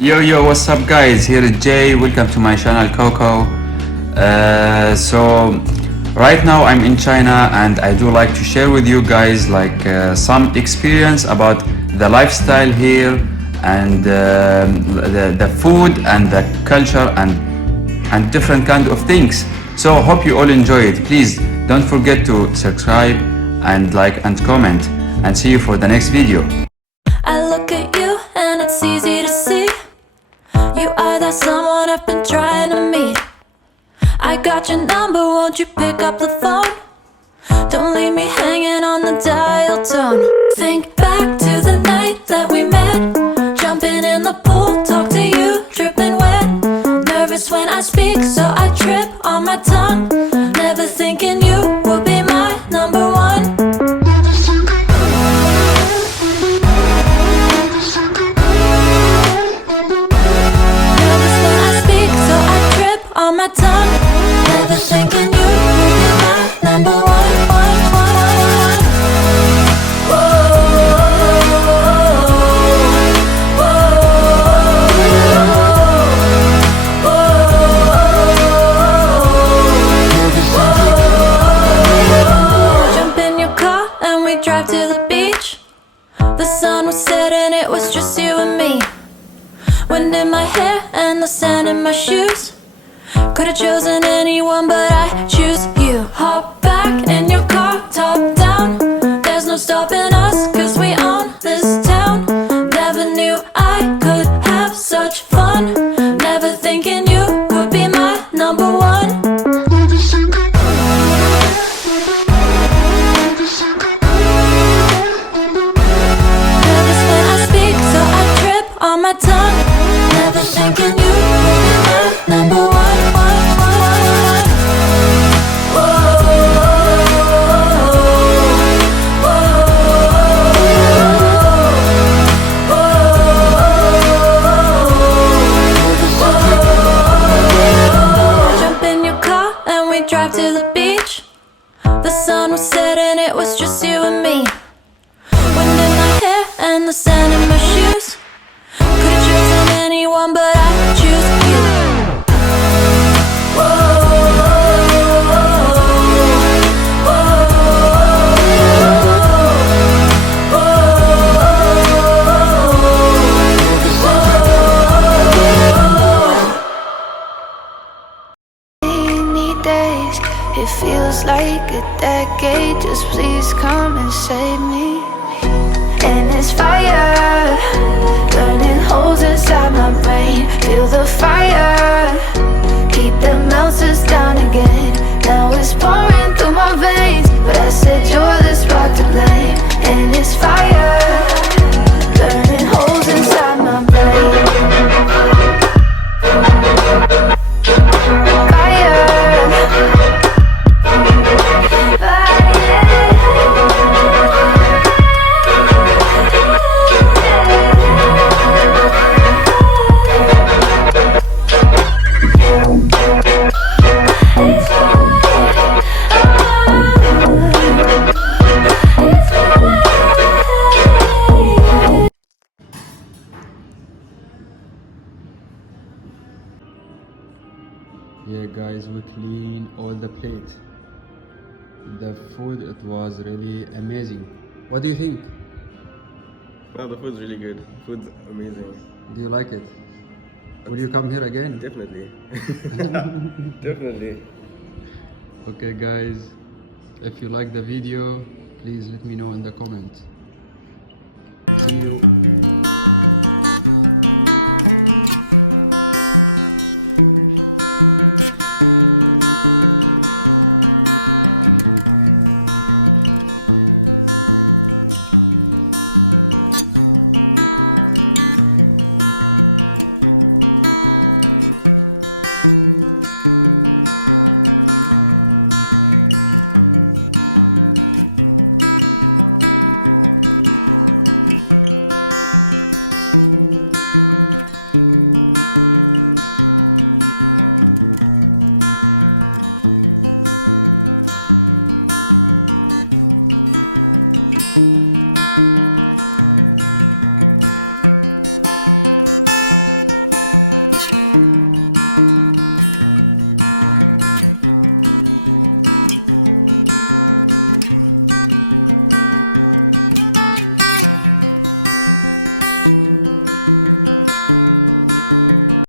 Yo, what's up guys? Here is Jay. Welcome to my channel Coco. So right now I'm in China and I do like to share with you guys some experience about the lifestyle here and the food and the culture and different kind of things. So hope you all enjoy it. Please don't forget to subscribe and like and comment, and see you for the next video. I look at you and it's easy to see you are that someone I've been trying to meet. I got your number, won't you pick up the phone? Don't leave me hanging on the dial tone. Think back to the night that we met, jumping in the pool, talk to you, dripping wet. Nervous when I speak, so I trip on my tongue. Never thinking you would be my number one. Nervous when I speak, so I trip on my tongue. Never thinking you would be my number one. Jump in your car and we drive to the beach. The sun was setting, it was just you and me. Wind in my hair and the sand in my shoes. Could've chosen anyone, but I choose you. Hop back in your car, top down. There's no stopping us, cause we own this town. Never knew I could have such fun. Never thinking you would be my number one. Nervous when I speak, so I trip on my tongue. Never thinking you would be my number one. Jump in your car and we drive to the beach. The sun was setting, it was just you and me. Wind in my hair and the sand in my shoes. Could've chosen anyone, but I choose you. Rainy days, it feels like a decade. Just please come and save me. And it's fire, burning holes inside my brain. Feel the fire, heat that melts us down again. Now it's pouring through my veins, but I said you're the spark to blame. And it's fire, burning holes inside my brain. Yeah guys, we clean all the plate. The food, it was really amazing. What do you think? No, the food's really good. Food's amazing. Do you like it? Will you come here again? Definitely. Definitely. Okay guys, if you like the video, please let me know in the comment. See you.